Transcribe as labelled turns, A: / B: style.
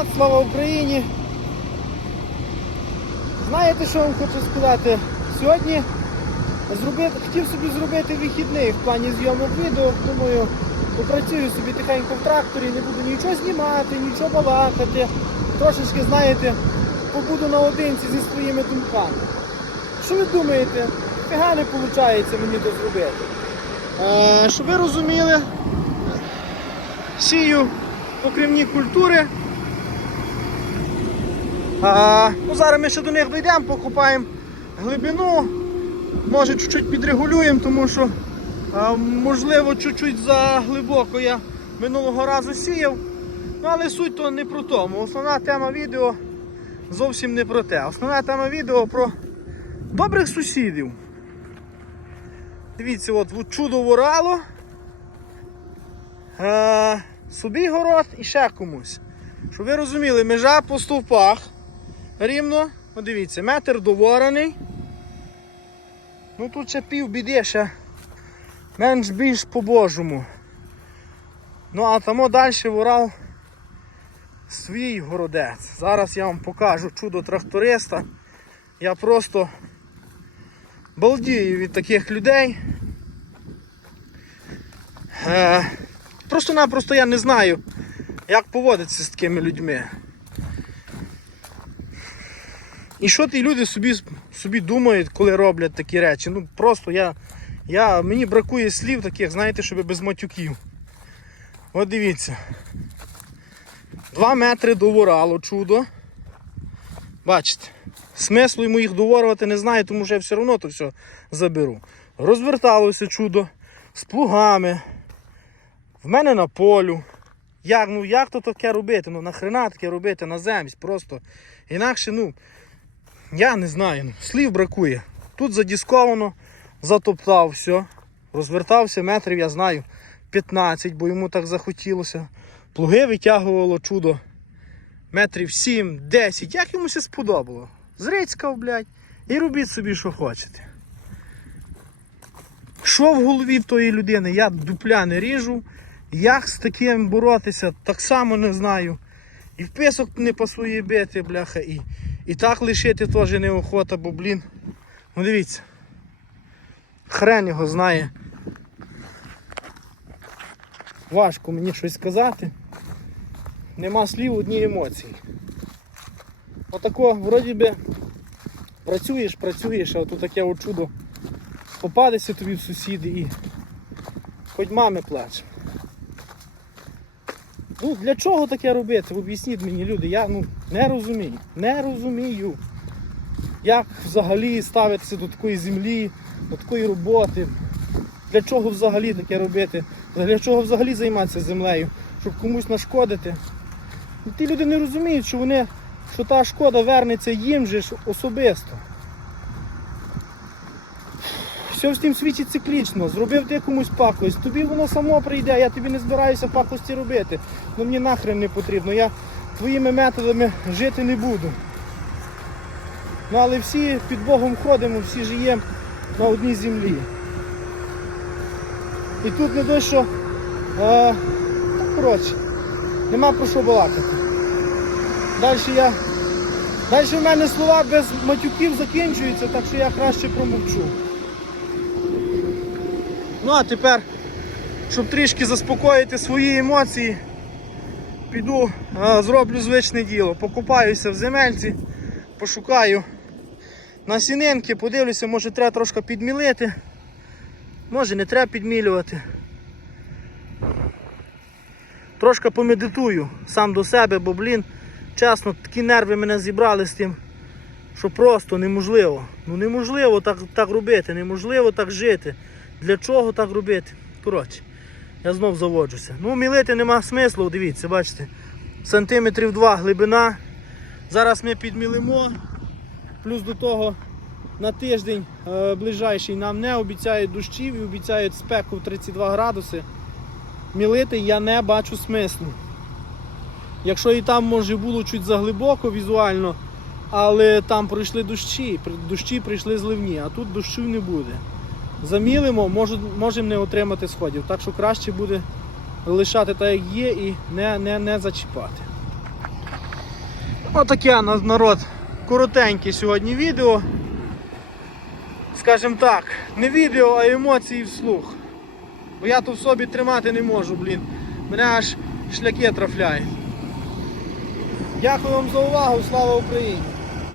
A: народ, слава Україні! Знаєте, що вам хочу сказати? Сьогодні зробив, хотів собі зробити вихідний в плані зйомок відео, думаю, попрацюю собі тихенько в тракторі, не буду нічого знімати, нічого балакати. Трошечки, знаєте, побуду наодинці зі своїми думками. Що ви думаєте? Фіга не виходить мені це зробити. Е, щоб ви розуміли, сію покривні культури. А, ну, зараз ми ще до них дійдемо, покупаємо глибину. Може чуть-чуть підрегулюємо, тому що а, можливо чуть-чуть заглибоко я минулого разу сіяв. Ну але суть то не про тому. Основна тема відео зовсім не про те. Основна тема відео про добрих сусідів. Дивіться, от, чудо ворало. Собі город і ще комусь. Щоб ви розуміли, межа по стовпах рівно. От дивіться, метр доворений. Ну тут ще пів біди, ще менш більш по-божому. Ну а там далі ворав свій городець. Зараз я вам покажу чудо тракториста. Я просто балдію від таких людей. Е, Просто-напросто я не знаю, як поводитися з такими людьми. І що ті люди собі, собі думають, коли роблять такі речі? Ну просто я, я, мені бракує слів таких, знаєте, щоб без матюків. От дивіться. Два метри доворало чудо. Бачите, смислу йому їх доворювати не знаю, тому що я все одно то все заберу. Розверталося чудо з плугами. В мене на полю. Як, ну, як то таке робити? Ну нахрена таке робити на землі просто. Інакше, ну, я не знаю, слів бракує. Тут задісковано, затоптав все. Розвертався метрів, я знаю, 15, бо йому так захотілося. Плуги витягувало чудо метрів 7-10. Як йому все сподобало? Зрицькав, блядь, і робіть собі, що хочете. Що в голові в тої людини? Я дупля не ріжу. Як з таким боротися, так само не знаю. І в писок не пасує бити, бляха, і, і так лишити теж неохота, бо, блін. Ну дивіться. Хрен його знає. Важко мені щось сказати. Нема слів, одні емоції. Отако, вроді би, працюєш, працюєш, а тут таке от чудо попадеться тобі в сусіди і хоч мами плаче. Ну, для чого таке робити? Об'ясніть мені, люди, я ну, не розумію. Не розумію. Як взагалі ставитися до такої землі, до такої роботи. Для чого взагалі таке робити? Для чого взагалі займатися землею? Щоб комусь нашкодити. І ті люди не розуміють, що вони, що та шкода вернеться їм же ж особисто. Все в тім світі циклічно. Зробив ти комусь пакость, тобі воно само прийде, я тобі не збираюся пакості робити. Ну мені нахрен не потрібно. Я твоїми методами жити не буду. Ну але всі під Богом ходимо, всі живемо на одній землі. І тут не то, е, коротше, нема про що балакати. Далі я. Далі в мене слова без матюків закінчуються, так що я краще промовчу. Ну а тепер, щоб трішки заспокоїти свої емоції, піду, е, зроблю звичне діло. Покупаюся в земельці, пошукаю насінинки, подивлюся, може треба трошки підмілити, може не треба підмілювати. Трошки помедитую сам до себе, бо, блін, чесно, такі нерви мене зібрали з тим, що просто неможливо. Ну неможливо так, так робити, неможливо так жити. Для чого так робити? Коротше, я знов заводжуся. Ну, мілити нема смислу, дивіться, бачите. Сантиметрів 2 глибина. Зараз ми підмілимо. Плюс до того на тиждень е, ближайший нам не обіцяють дощів і обіцяють спеку в 32 градуси. Мілити я не бачу смислу. Якщо і там може було чуть заглибоко візуально, але там пройшли дощі, дощі прийшли зливні, а тут дощу не буде. Замілимо, можемо не отримати сходів. Так що краще буде лишати так, як є, і не, не, не зачіпати. Отаке народ коротеньке сьогодні відео. Скажем так, не відео, а емоції вслух. Бо я то в собі тримати не можу, блін. Мене аж шляки трафляють. Дякую вам за увагу, слава Україні!